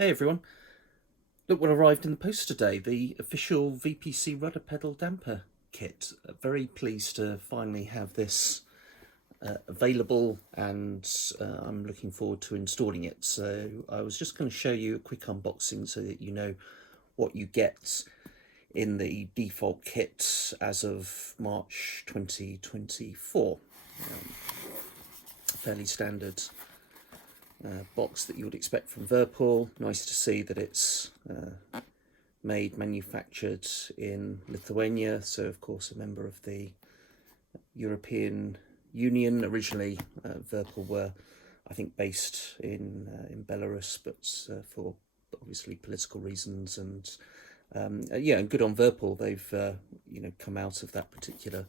Hey everyone, look what arrived in the post today, the official VPC Rudder Pedal Damper Kit. Very pleased to finally have this available, and I'm looking forward to installing it. So I was just going to show you a quick unboxing so that you know what you get in the default kit as of March 2024. Fairly standard box that you would expect from VIRPIL. Nice to see that it's manufactured in Lithuania, so of course a member of the European Union. Originally VIRPIL were, I think, based in Belarus, but for obviously political reasons, and yeah, and good on VIRPIL. They've come out of that particular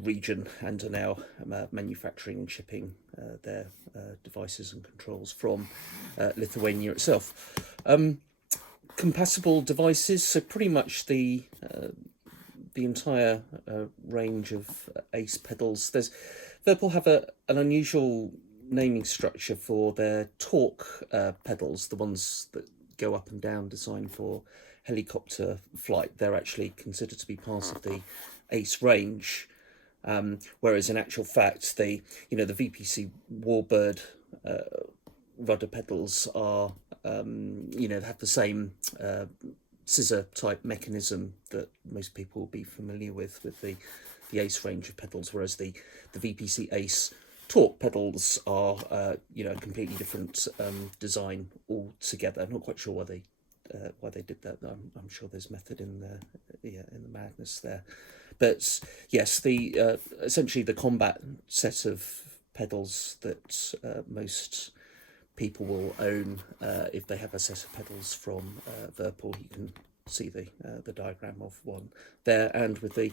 region and are now manufacturing and shipping their devices and controls from Lithuania itself. Compatible devices, so pretty much the entire range of ACE pedals. VIRPIL have an unusual naming structure for their torque pedals, the ones that go up and down, designed for helicopter flight. They're actually considered to be part of the ACE range, whereas in actual fact the VPC Warbird rudder pedals are they have the same scissor type mechanism that most people will be familiar with the ACE range of pedals, whereas the VPC ACE torque pedals are a completely different design altogether. I'm not quite sure why they did that. I'm sure there's method in the madness there, but yes, the essentially the combat set of pedals that most people will own if they have a set of pedals from VIRPIL. You can see the diagram of one there, and with the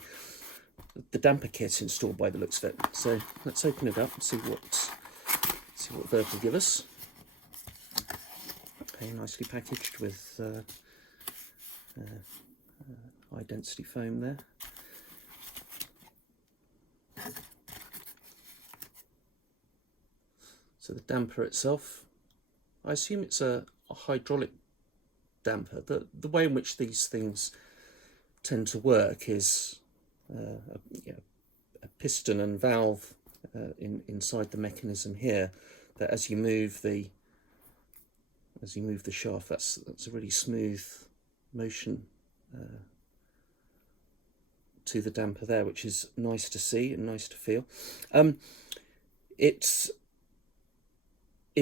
damper kit installed by the looks of it. So let's open it up and see what VIRPIL give us. Okay, nicely packaged with high density foam there. So the damper itself, I assume it's a hydraulic damper. The way in which these things tend to work is a piston and valve inside the mechanism here, that as you move the shaft, that's a really smooth motion to the damper there, which is nice to see and nice to feel. It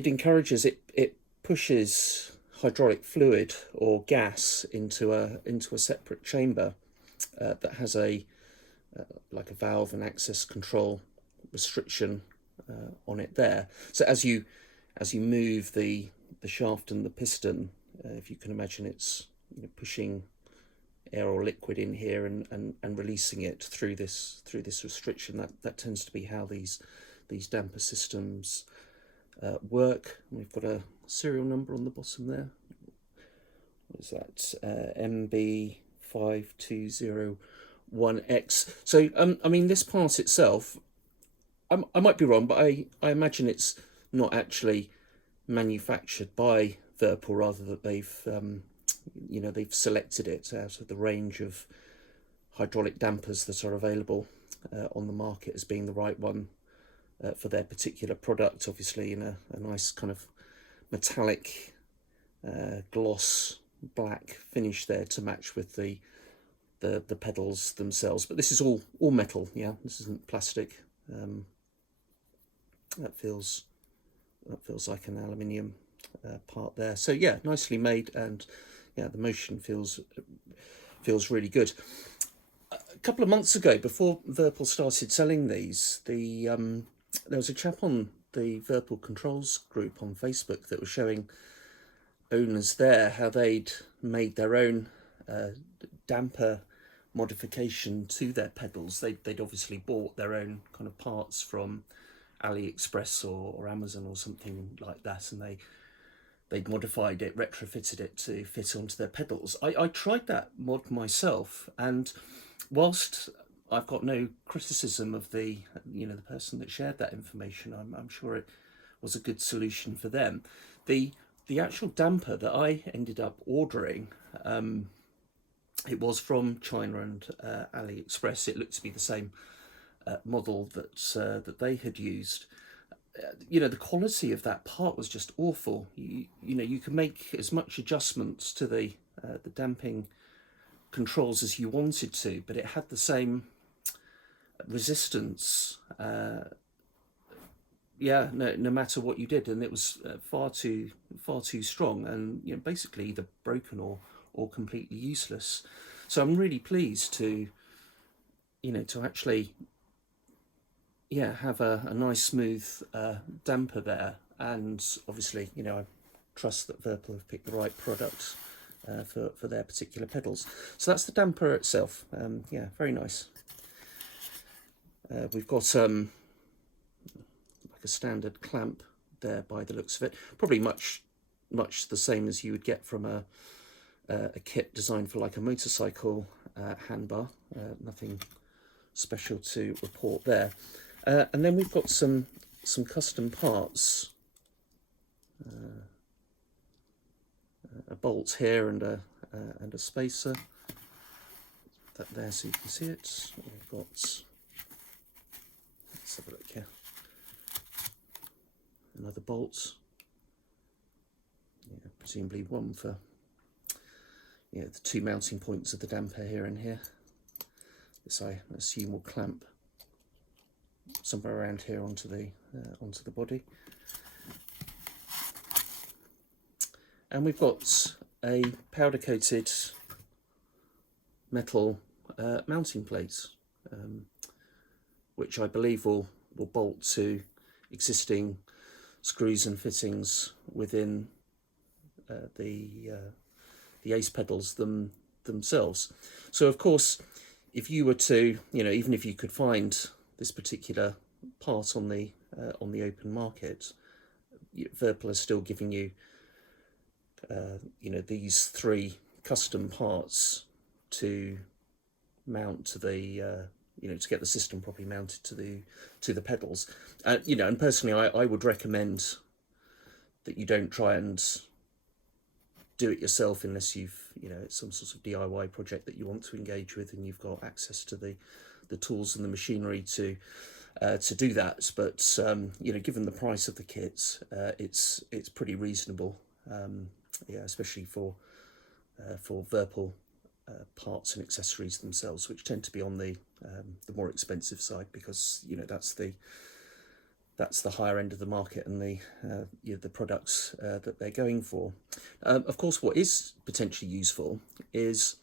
encourages, it pushes hydraulic fluid or gas into a separate chamber that has like a valve and access control restriction on it there. So as you move the shaft and the piston, if you can imagine, it's pushing air or liquid in here and releasing it through this restriction. That tends to be how these damper systems work. We've got a serial number on the bottom there. What is that? MB5201X. So I mean, this part itself, I might be wrong, but I imagine it's not actually manufactured by VIRPIL, rather that they've selected it out of the range of hydraulic dampers that are available on the market as being the right one for their particular product. Obviously in a nice kind of metallic gloss black finish there to match with the pedals themselves. But this is all metal. Yeah, this isn't plastic. That feels like an aluminium part there. So yeah, nicely made, and yeah, the motion feels really good. A couple of months ago, before VIRPIL started selling these, there was a chap on the VIRPIL Controls group on Facebook that was showing owners there how they'd made their own damper modification to their pedals. They'd obviously bought their own kind of parts from AliExpress or Amazon or something like that, and they'd modified it, retrofitted it to fit onto their pedals. I tried that mod myself, and whilst I've got no criticism of the person that shared that information, I'm sure it was a good solution for them. The the actual damper that I ended up ordering, it was from China and AliExpress. It looked to be the same model that they had used. You know, the quality of that part was just awful. You know, you can make as much adjustments to the damping controls as you wanted to, but it had the same resistance. Yeah, no matter what you did, and it was far too strong, and you know, basically either broken or completely useless. So I'm really pleased to, you know, to actually, yeah, have a nice smooth damper there, and obviously, you know, I trust that VIRPIL have picked the right product for their particular pedals. So that's the damper itself. Yeah, very nice. We've got like a standard clamp there by the looks of it. Probably much the same as you would get from a kit designed for like a motorcycle handbar. Nothing special to report there. And then we've got some custom parts. A bolt here and a spacer. That there so you can see it. We've got, let's have a look here. Another bolt. Yeah, presumably one for, yeah, the two mounting points of the damper here and here. This I assume will clamp somewhere around here onto the body. And we've got a powder coated metal mounting plate, which I believe will bolt to existing screws and fittings within the Ace pedals themselves. So of course, if you were to, you know, even if you could find this particular part on the open market, VIRPIL is still giving you, you know, these three custom parts to mount to the, you know, to get the system properly mounted to the pedals. You know, and personally, I would recommend that you don't try and do it yourself unless you've, you know, it's some sort of DIY project that you want to engage with and you've got access to the tools and the machinery to do that. But you know, given the price of the kits, it's pretty reasonable. Yeah, especially for VIRPIL parts and accessories themselves, which tend to be on the more expensive side, because you know that's the higher end of the market and the you know, the products that they're going for. Of course, what is potentially useful is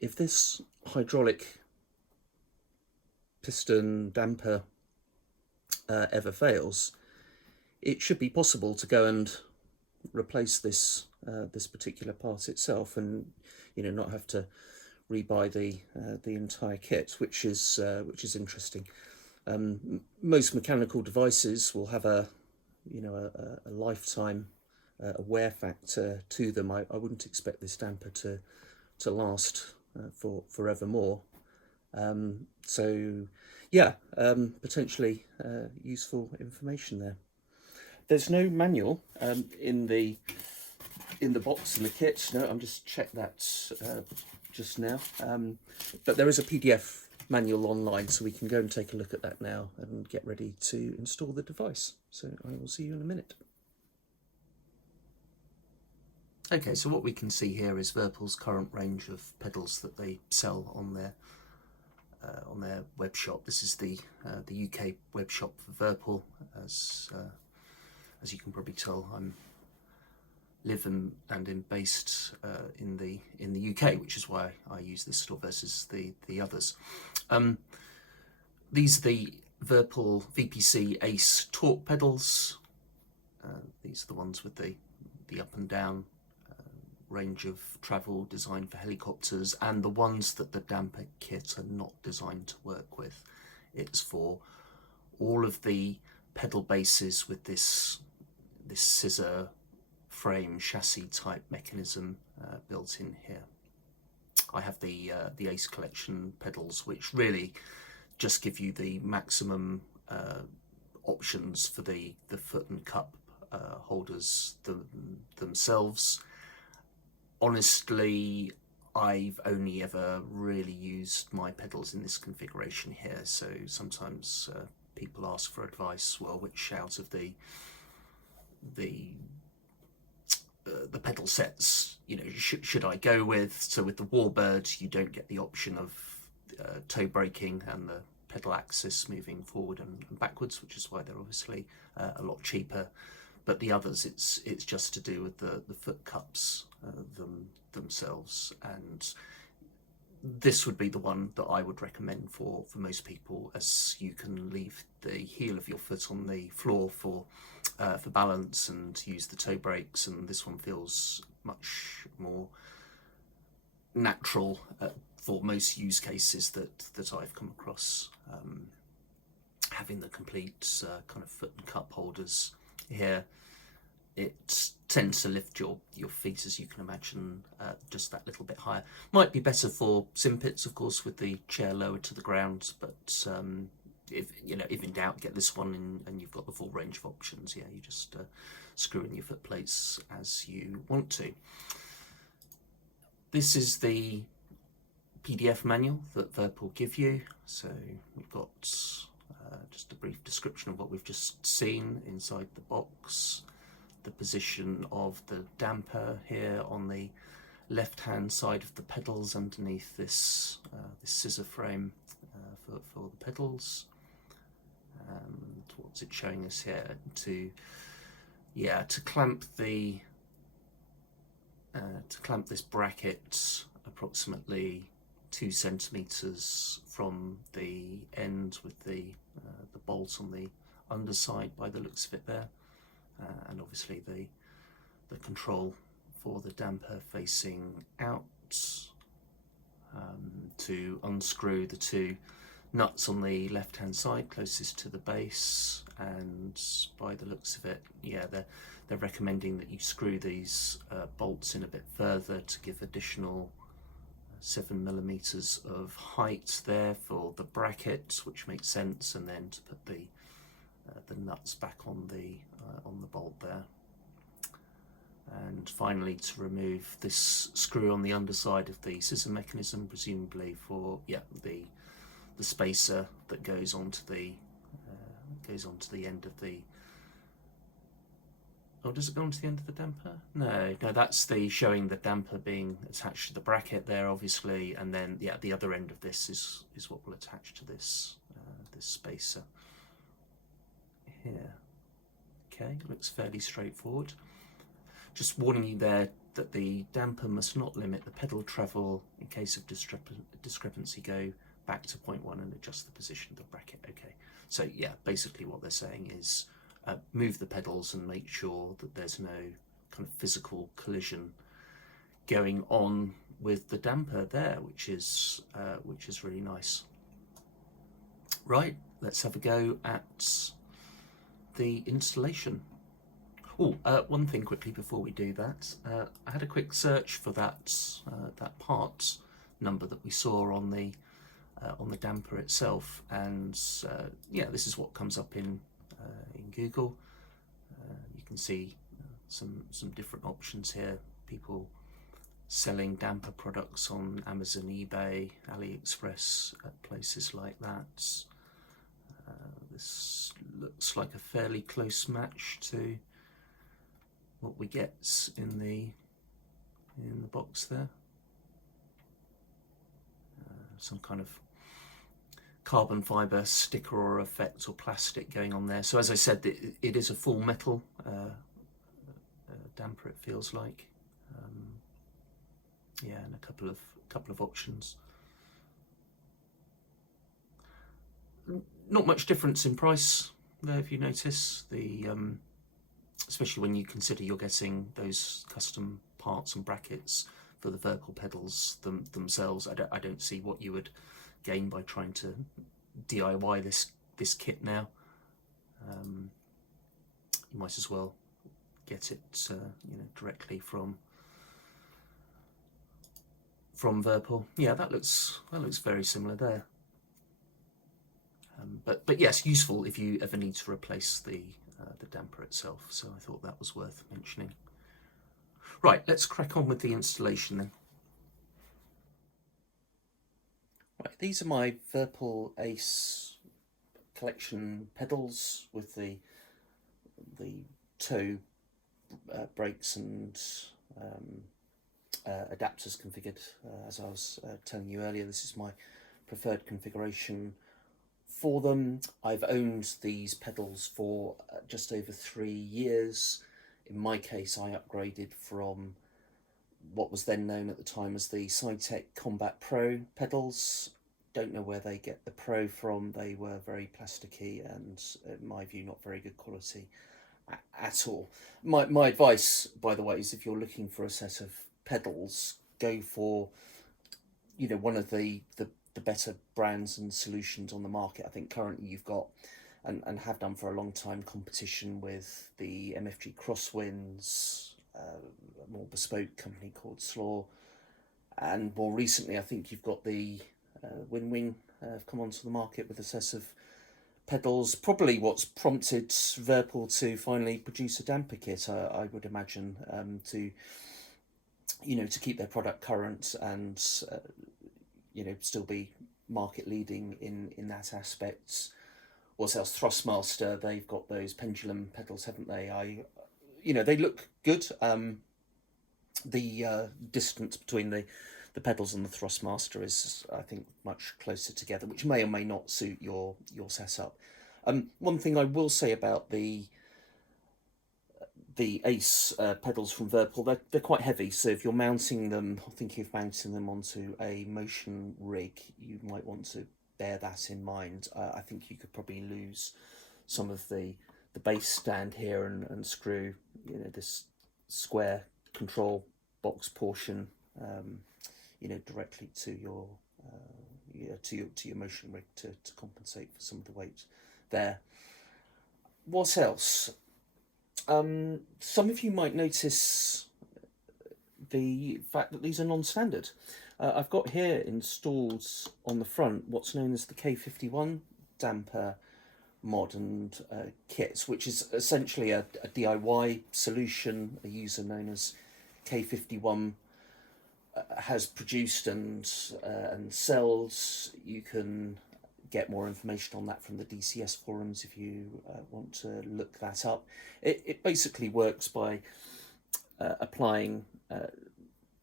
if this hydraulic piston damper ever fails, it should be possible to go and replace this this particular part itself, and you know, not have to rebuy the entire kit, which is interesting. Most mechanical devices will have a, you know, a lifetime a wear factor to them. I wouldn't expect this damper to last for forevermore. So yeah, potentially useful information there. There's no manual in the box in the kit. No, I'm just checked that just now. But there is a PDF manual online, so we can go and take a look at that now and get ready to install the device. So I will see you in a minute. Okay, so what we can see here is VIRPIL's current range of pedals that they sell on their web shop. This is the UK web shop for VIRPIL. As you can probably tell, I'm live and am based in the UK, which is why I use this store versus the others. These are the VIRPIL VPC Ace torque pedals. These are the ones with the up and down range of travel designed for helicopters, and the ones that the damper kit are not designed to work with. It's for all of the pedal bases with this scissor frame chassis type mechanism built in here. I have the Ace collection pedals, which really just give you the maximum options for the foot and cup holders themselves. Honestly, I've only ever really used my pedals in this configuration here, so sometimes people ask for advice. Well, which out of the pedal sets, you know, should I go with? So with the Warbird, you don't get the option of toe braking and the pedal axis moving forward and backwards, which is why they're obviously a lot cheaper. But the others, it's just to do with the foot cups themselves, and this would be the one that I would recommend for most people, as you can leave the heel of your foot on the floor for balance and use the toe brakes, and this one feels much more natural for most use cases that I've come across. Having the complete kind of foot and cup holders here, it tends to lift your feet, as you can imagine, just that little bit higher. Might be better for sim pits, of course, with the chair lower to the ground, but if in doubt, get this one in, and you've got the full range of options. Yeah, you just screw in your foot plates as you want to. This is the PDF manual that VIRPIL give you. So we've got just a brief description of what we've just seen inside the box, the position of the damper here on the left hand side of the pedals underneath this scissor frame for the pedals. And what's it showing us here? To clamp this bracket approximately 2 centimeters from the end, with the bolt on the underside by the looks of it there, and obviously the control for the damper facing out, to unscrew the 2 nuts on the left hand side closest to the base. And by the looks of it, yeah, they're recommending that you screw these bolts in a bit further to give additional 7mm of height there for the bracket, which makes sense, and then to put the nuts back on the bolt there. And finally, to remove this screw on the underside of the scissor mechanism, presumably for the spacer that goes onto the end of the. Oh, does it go onto the end of the damper? No, that's showing the damper being attached to the bracket there, obviously, and then the other end of this is what will attach to this spacer here. Okay, looks fairly straightforward. Just warning you there that the damper must not limit the pedal travel. In case of discrepancy, go back to point 1 and adjust the position of the bracket. Okay, so yeah, basically what they're saying is move the pedals and make sure that there's no kind of physical collision going on with the damper there, which is really nice. Right, let's have a go at the installation. Oh, one thing quickly before we do that, I had a quick search for that part number that we saw on the damper itself, and yeah, this is what comes up in Google. You can see some different options here. People selling damper products on Amazon, eBay, AliExpress, places like that. This looks like a fairly close match to what we get in the box there. Some kind of carbon fibre sticker or effect or plastic going on there. So as I said, it is a full metal damper, it feels like. Yeah, and a couple of options. Not much difference in price there, if you notice. Especially when you consider you're getting those custom parts and brackets for the VIRPIL pedals themselves. I don't see what you would gain by trying to DIY this kit now. You might as well get it directly from VIRPIL. Yeah, that looks very similar there. But yes, useful if you ever need to replace the damper itself. So I thought that was worth mentioning. Right, let's crack on with the installation then. Right, these are my VIRPIL Ace collection pedals with the toe brakes and adapters configured. As I was telling you earlier, this is my preferred configuration for them. I've owned these pedals for just over 3 years. In my case, I upgraded from what was then known at the time as the Sidetech Combat Pro pedals. Don't know where they get the Pro from. They were very plasticky and, in my view, not very good quality at all. My advice, by the way, is if you're looking for a set of pedals, go for one of the better brands and solutions on the market. I think currently you've got and have done for a long time competition with the MFG Crosswinds, a more bespoke company called Slaw, and more recently I think you've got the Winwing have come onto the market with a set of pedals. Probably what's prompted VIRPIL to finally produce a damper kit, I would imagine, to keep their product current and still be market leading in that aspect. What else? Thrustmaster, they've got those pendulum pedals, haven't they? They look good. The distance between the pedals and the Thrustmaster is, I think, much closer together, which may or may not suit your setup. One thing I will say about the Ace pedals from VIRPIL, they're quite heavy, so if you're mounting them, I think if mounting them onto a motion rig, you might want to bear that in mind. I think you could probably lose some of the base stand here and screw this square control box portion directly to your to your motion rig to compensate for some of the weight there. What else? Some of you might notice the fact that these are non-standard. I've got here installed on the front what's known as the K51 damper mod and kits, which is essentially a DIY solution a user known as K51 has produced and sells. You can get more information on that from the DCS forums if you want to look that up. It basically works by applying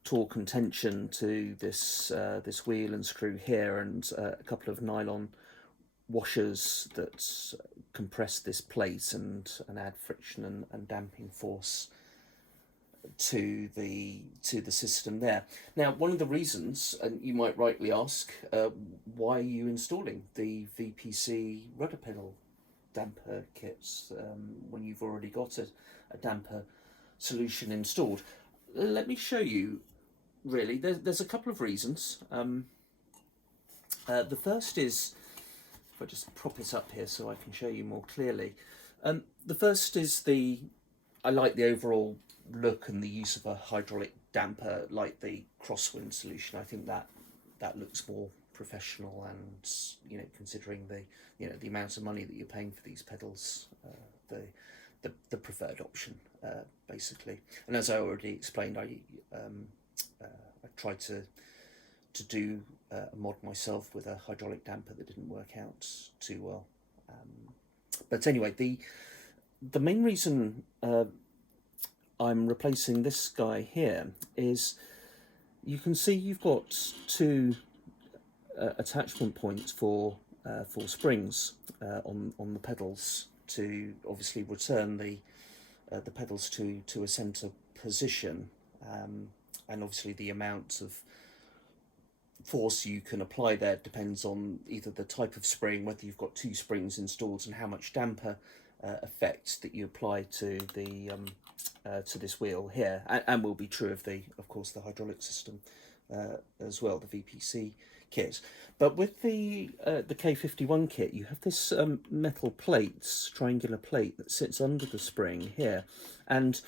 torque and tension to this wheel and screw here, and a couple of nylon washers that compress this plate and add friction and damping force to the system there. Now, one of the reasons, and you might rightly ask, why are you installing the VPC rudder pedal damper kits when you've already got a damper solution installed? Let me show you. Really, there's a couple of reasons. The first is, if I just prop it up here so I can show you more clearly. The first is I like the overall look and the use of a hydraulic damper like the Crosswind solution. I think that looks more professional, and considering the amount of money that you're paying for these pedals, the preferred option basically. And as I already explained, I tried to do a mod myself with a hydraulic damper that didn't work out too well. But anyway, the main reason I'm replacing this guy here is you can see you've got two attachment points for springs on the pedals to obviously return the pedals to a centre position, and obviously the amount of force you can apply there depends on either the type of spring, whether you've got two springs installed, and how much damper effect that you apply to this wheel here, and will be true of course the hydraulic system as well, the VPC kit. But with the K51 kit, you have this metal plate, triangular plate that sits under the spring here, and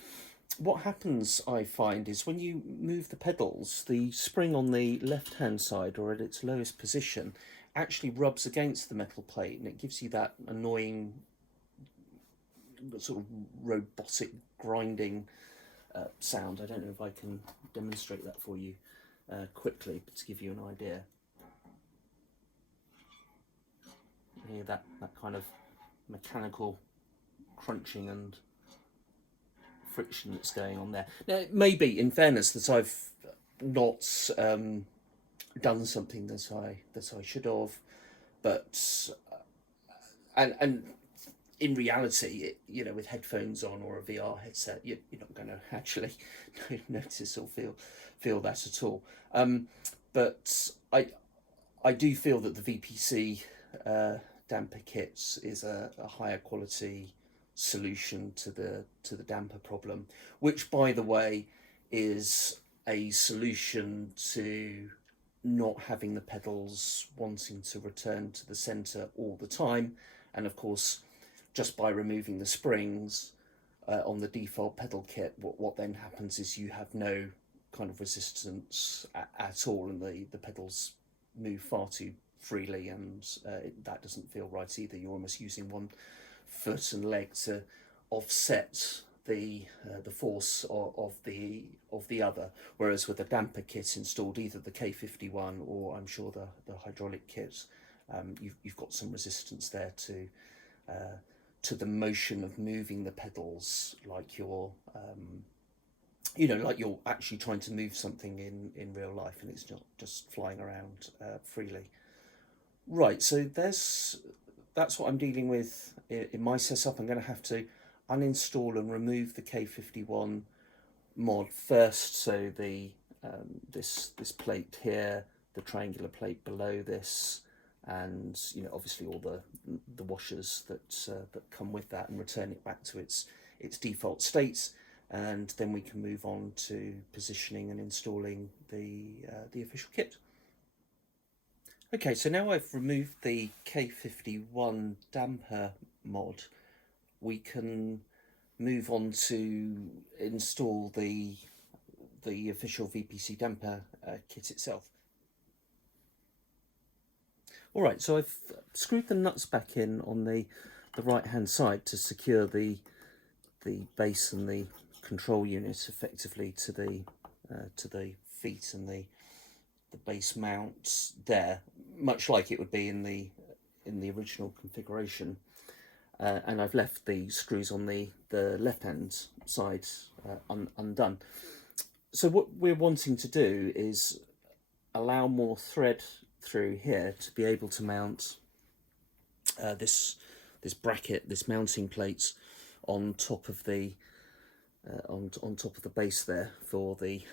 what happens, I find, is when you move the pedals, the spring on the left-hand side, or at its lowest position, actually rubs against the metal plate, and it gives you that annoying sort of robotic grinding sound. I don't know if I can demonstrate that for you quickly, but to give you an idea. You hear that kind of mechanical crunching and friction that's going on there. Now, it may be, in fairness, that I've not done something that I should have, but and in reality, you know, with headphones on or a VR headset, you're not going to actually notice or feel that at all. But I do feel that the VPC damper kits is a higher quality solution to the damper problem, which, by the way, is a solution to not having the pedals wanting to return to the center all the time. And of course, just by removing the springs on the default pedal kit, what then happens is you have no kind of resistance at all, and the pedals move far too freely, and that doesn't feel right either. You're almost using one foot and leg to offset the force of the other, whereas with a damper kit installed, either the K51 or I'm sure the hydraulic kit, you've got some resistance there to the motion of moving the pedals, like you're like you're actually trying to move something in real life, and it's not just flying around freely. Right, so that's what I'm dealing with in my setup. I'm going to have to uninstall and remove the K51 mod first, so the this plate here, the triangular plate below this, and obviously all the washers that come with that, and return it back to its default states, and then we can move on to positioning and installing the official kit. Okay, so now I've removed the K51 damper mod, we can move on to install the official VPC damper kit itself. All right, so I've screwed the nuts back in on the right hand side to secure the base and the control unit effectively to the feet and the base mount there, much like it would be in the original configuration. And I've left the screws on the left hand side undone. So what we're wanting to do is allow more thread through here to be able to mount this bracket, this mounting plate, on top of the on top of the base there for the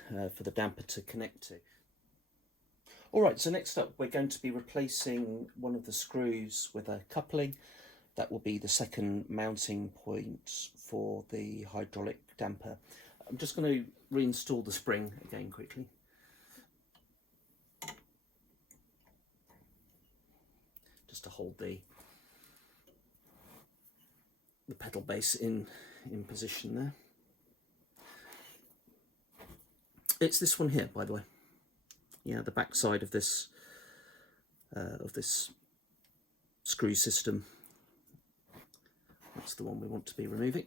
damper to connect to. All right, so next up we're going to be replacing one of the screws with a coupling. That will be the second mounting point for the hydraulic damper. I'm just going to reinstall the spring again quickly. Just to hold the pedal base in position there. It's this one here, by the way. Yeah, the back side of this screw system. That's the one we want to be removing.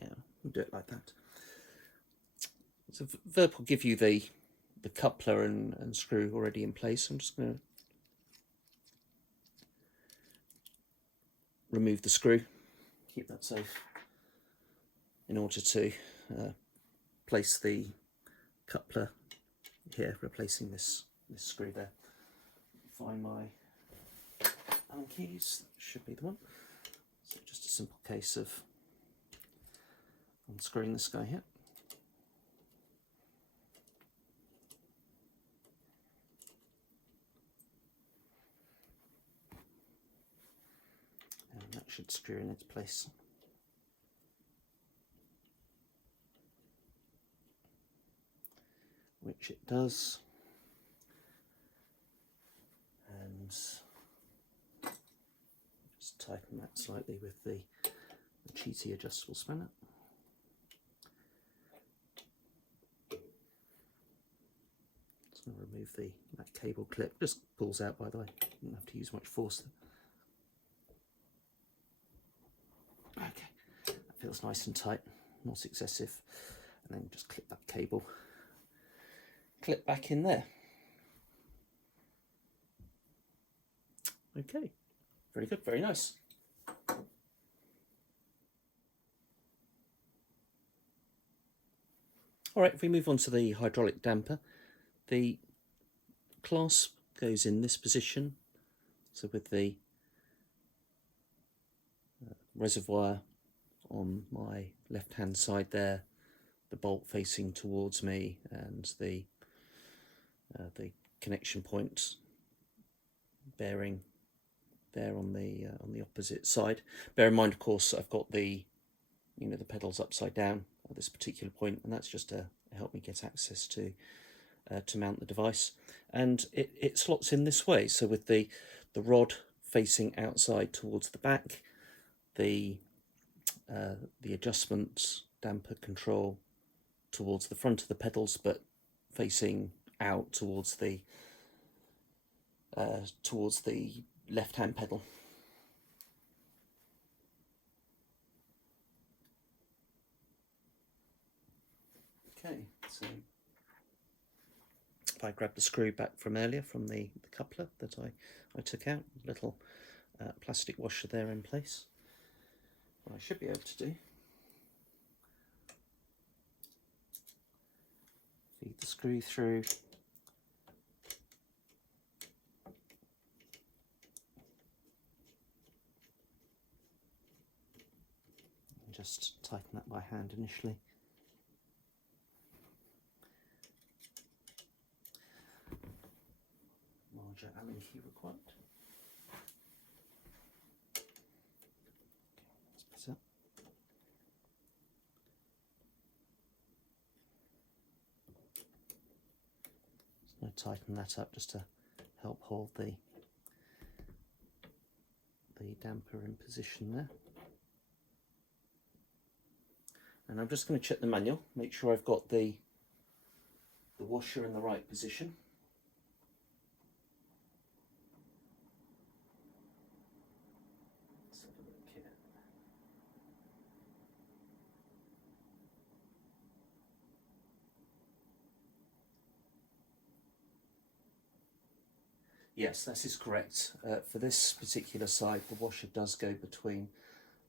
Yeah, we'll do it like that. So VIRPIL will give you the coupler and screw already in place. I'm just going to remove the screw, keep that safe, in order to place the coupler here, replacing this screw there. Find my Allen keys, that should be the one. So just a simple case of unscrewing this guy here. And that should screw in its place. Which it does. And just tighten that slightly with the cheaty adjustable spanner. So remove that cable clip. Just pulls out, by the way. You don't have to use much force. Okay, that feels nice and tight, not excessive. And then just clip that cable clip back in there. Okay, very good, very nice. All right, if we move on to the hydraulic damper, the clasp goes in this position. So with the reservoir on my left-hand side there, the bolt facing towards me, and the connection point bearing there on the opposite side. Bear in mind, of course, I've got the pedals upside down at this particular point, and that's just to help me get access to mount the device. And it slots in this way. So with the rod facing outside towards the back, the adjustment damper control towards the front of the pedals, but facing out towards the left-hand pedal. Okay, so if I grab the screw back from earlier from the coupler that I took out, little plastic washer there in place, what I should be able to do, feed the screw through, and just tighten that by hand initially. Larger Allen key required. Okay, that's better. So I tighten that up just to help hold the damper in position there. And I'm just going to check the manual, make sure I've got the washer in the right position. Let's have a look here. Yes, that is correct. For this particular side, the washer does go between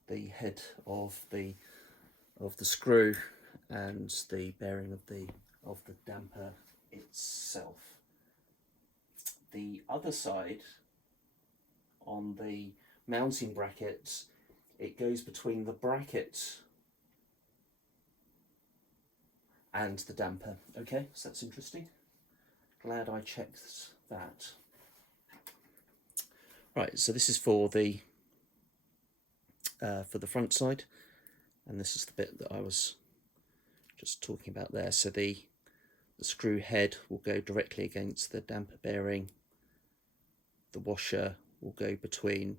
the head of the screw and the bearing of the damper itself. The other side, on the mounting bracket, it goes between the bracket and the damper. Okay, so that's interesting. Glad I checked that. Right, so this is for the front side, and this is the bit that I was just talking about there. So the screw head will go directly against the damper bearing. The washer will go between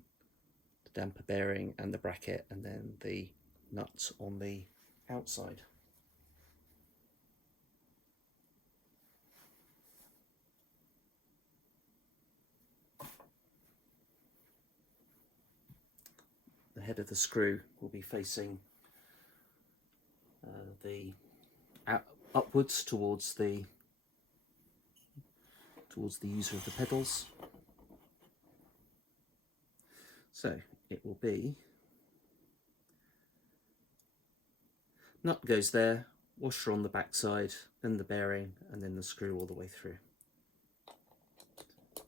the damper bearing and the bracket, and then the nut on the outside. The head of the screw will be facing upwards towards the user of the pedals. So it will be, nut goes there, washer on the back side, then the bearing, and then the screw all the way through.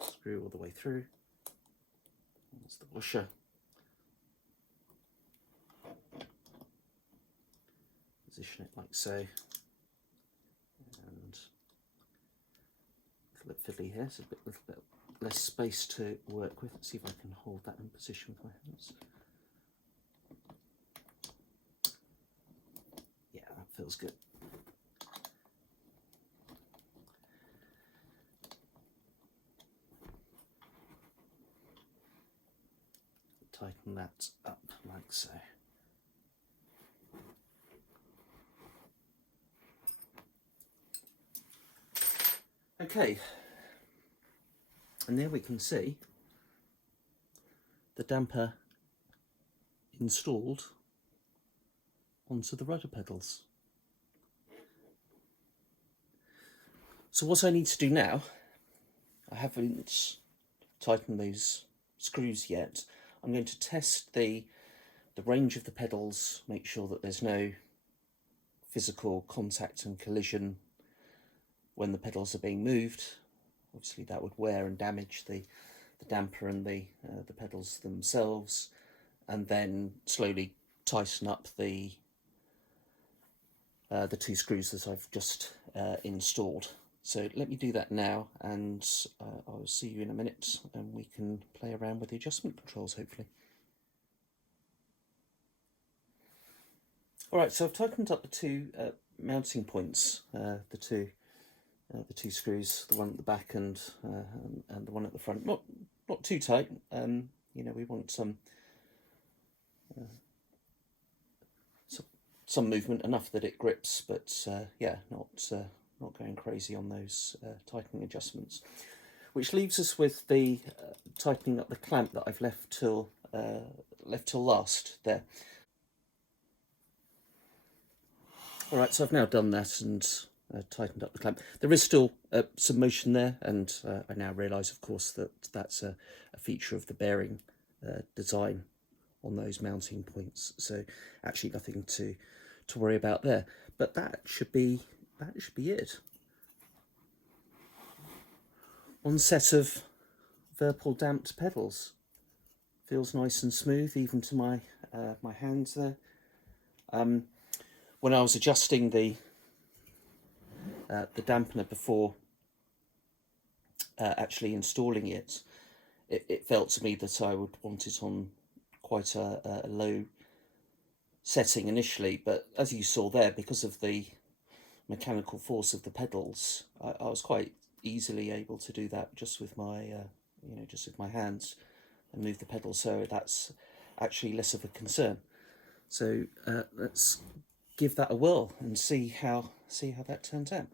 Screw all the way through. That's the washer. Position it like so, and a little bit fiddly here, so a little bit less space to work with. Let's see if I can hold that in position with my hands. Yeah, that feels good. Tighten that up like so. Okay, and there we can see the damper installed onto the rudder pedals. So what I need to do now, I haven't tightened those screws yet. I'm going to test the range of the pedals, make sure that there's no physical contact and collision when the pedals are being moved. Obviously that would wear and damage the damper and the pedals themselves, and then slowly tighten up the 2 screws that I've just installed. So let me do that now, and I'll see you in a minute, and we can play around with the adjustment controls, hopefully. All right, so I've tightened up the 2 mounting points, the two screws, the one at the back and the one at the front. Not too tight. You know, we want some movement, enough that it grips, but yeah, not going crazy on those tightening adjustments. Which leaves us with the tightening up the clamp that I've left till last there. All right, so I've now done that and tightened up the clamp. There is still some motion there, and I now realise, of course, that that's a feature of the bearing design on those mounting points. So actually nothing to worry about there. But that should be it. One set of VIRPIL damped pedals. Feels nice and smooth, even to my my hands there. When I was adjusting the dampener before actually installing it, it felt to me that I would want it on quite a low setting initially, but as you saw there, because of the mechanical force of the pedals, I was quite easily able to do that just with my just with my hands and move the pedals, so that's actually less of a concern. So let's give that a whirl and see how that turns out.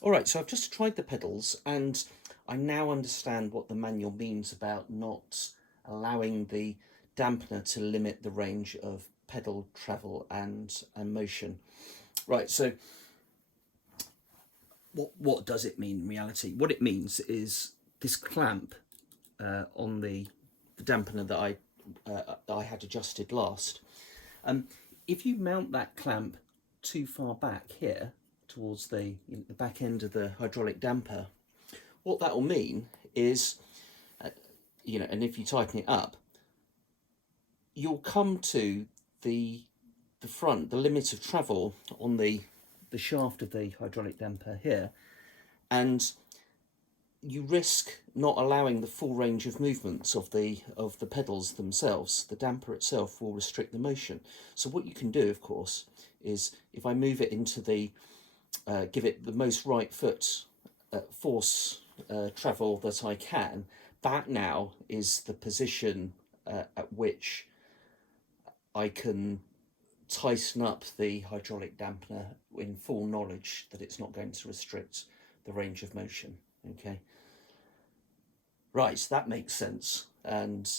All right, so I've just tried the pedals, and I now understand what the manual means about not allowing the dampener to limit the range of pedal travel and motion. Right, so what does it mean in reality? What it means is this clamp on the dampener that I had adjusted last. If you mount that clamp too far back here towards the back end of the hydraulic damper, what that will mean is, and if you tighten it up, you'll come to the front, the limit of travel on the shaft of the hydraulic damper here, and you risk not allowing the full range of movements of the pedals themselves. The damper itself will restrict the motion. So what you can do, of course, is if I move it into the give it the most right foot force travel that I can, that now is the position at which I can tighten up the hydraulic dampener in full knowledge that it's not going to restrict the range of motion. Okay, right, that makes sense, and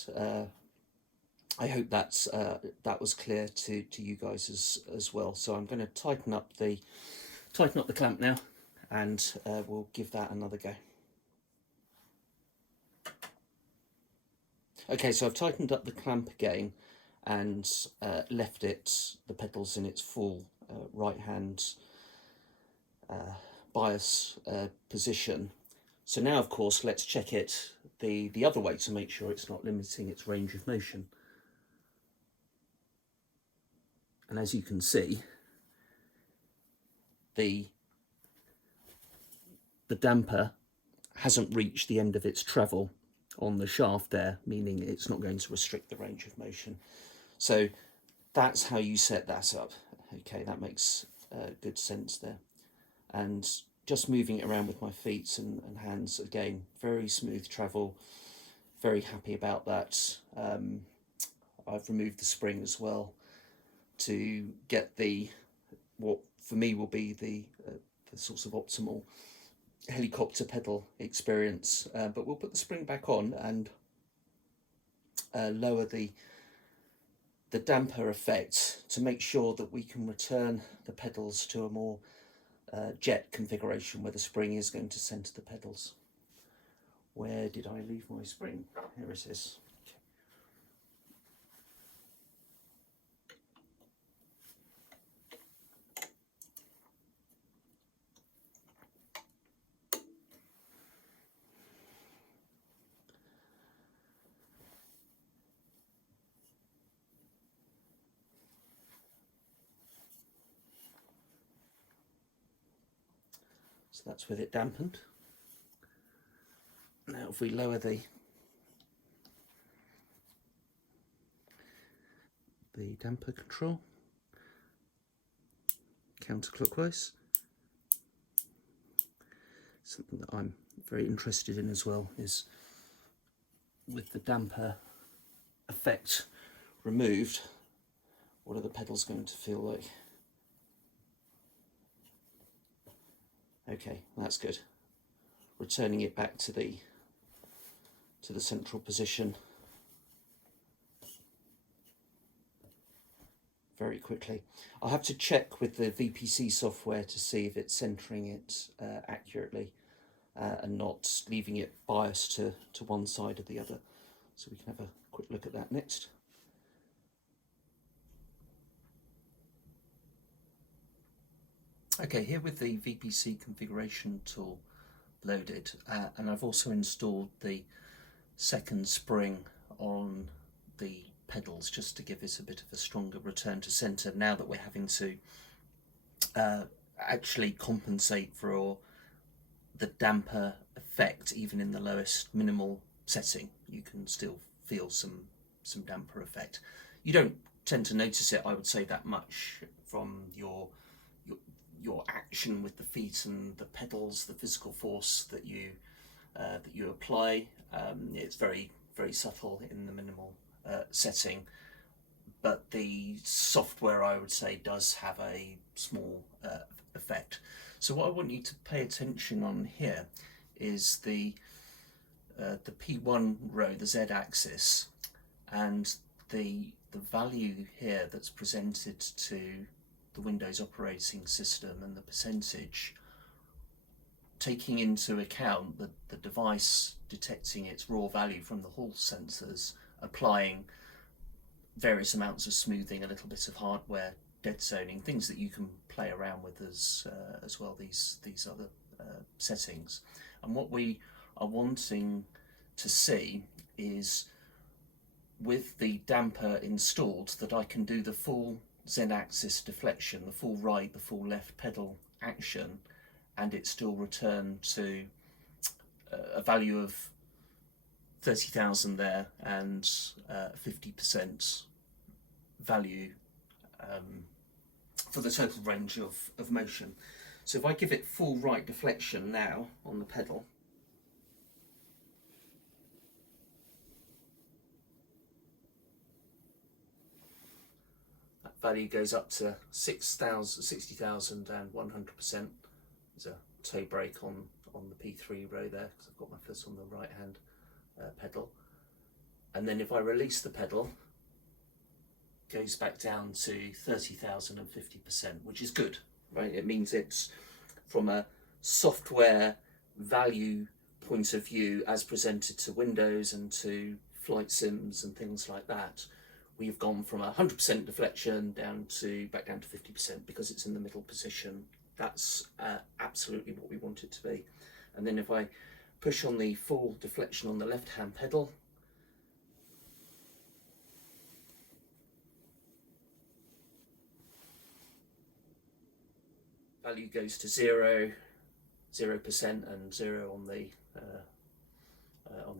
I hope that was clear to you guys as well. So I'm going to tighten up the clamp now, and we'll give that another go. Okay, so I've tightened up the clamp again and left the pedals in its full right hand bias position. So now, of course, let's check it the other way to make sure it's not limiting its range of motion. And as you can see, the damper hasn't reached the end of its travel on the shaft there, meaning it's not going to restrict the range of motion. So that's how you set that up. Okay, that makes good sense there. And just moving it around with my feet and hands, again, very smooth travel, very happy about that. I've removed the spring as well to get what for me will be the sort of optimal helicopter pedal experience. But we'll put the spring back on and lower the damper effect to make sure that we can return the pedals to a more jet configuration where the spring is going to centre the pedals. Where did I leave my spring? Here it is. So that's with it dampened. Now if we lower the damper control counterclockwise, something that I'm very interested in as well is with the damper effect removed, what are the pedals going to feel like? Okay, that's good. Returning it back to the central position very quickly. I'll have to check with the VPC software to see if it's centering it accurately and not leaving it biased to one side or the other. So we can have a quick look at that next. Okay, here with the VPC configuration tool loaded, and I've also installed the second spring on the pedals just to give it a bit of a stronger return to centre now that we're having to actually compensate for the damper effect. Even in the lowest minimal setting you can still feel some damper effect. You don't tend to notice it, I would say, that much from your action with the feet and the pedals, the physical force that you apply. It's very subtle in the minimal setting, but the software, I would say, does have a small effect. So what I want you to pay attention on here is the P1 row, the Z-axis, and the value here that's presented to the Windows operating system and the percentage, taking into account the device detecting its raw value from the Hall sensors, applying various amounts of smoothing, a little bit of hardware dead zoning, things that you can play around with as well, these other settings. And what we are wanting to see is, with the damper installed, that I can do the full Z-axis deflection, the full right, the full left pedal action, and it still return to a value of 30,000 there and 50% value for the total range of motion. So if I give it full right deflection now on the pedal, that value goes up to 60,000 and 100%. There's a toe brake on the P3 row there because I've got my foot on the right hand pedal. And then if I release the pedal, it goes back down to 30,000 and 50%, which is good, right? It means it's, from a software value point of view, as presented to Windows and to flight sims and things like that, we've gone from 100% deflection back down to 50% because it's in the middle position. That's absolutely what we want it to be. And then if I push on the full deflection on the left hand pedal, value goes to 0%, and 0 on the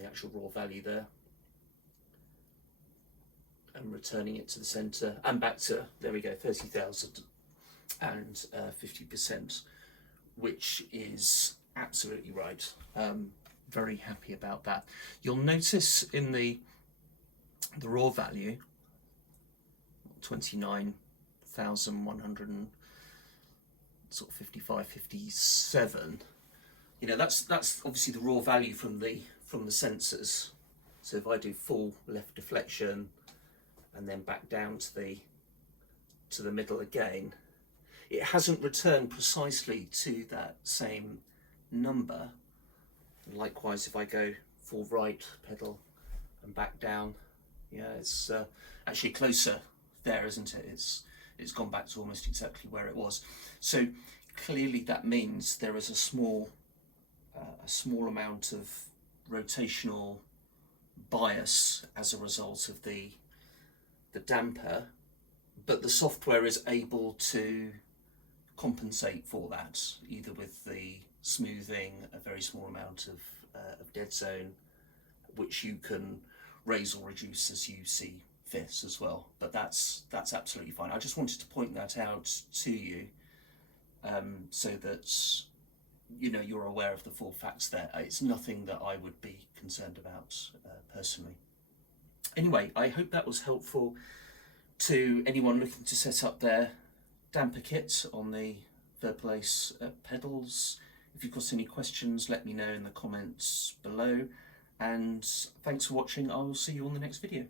actual raw value there, and returning it to the center and back to, there we go, 30,000 and 50%, which is absolutely right. Very happy about that. You'll notice in the raw value, 29,100 and sort of 57, You know, that's obviously the raw value from the sensors. So if I do full left deflection and then back down to the middle again, it hasn't returned precisely to that same number. And likewise, if I go full right pedal and back down, yeah, it's actually closer there, isn't it? It's gone back to almost exactly where it was. So clearly that means there is a small amount of rotational bias as a result of the damper, but the software is able to compensate for that, either with the smoothing, a very small amount of dead zone, which you can raise or reduce as you see fit as well. But that's absolutely fine. I just wanted to point that out to you, so that you're aware of the full facts there. It's nothing that I would be concerned about personally. Anyway, I hope that was helpful to anyone looking to set up their damper kit on the VIRPIL Ace pedals. If you've got any questions, let me know in the comments below. And thanks for watching. I will see you on the next video.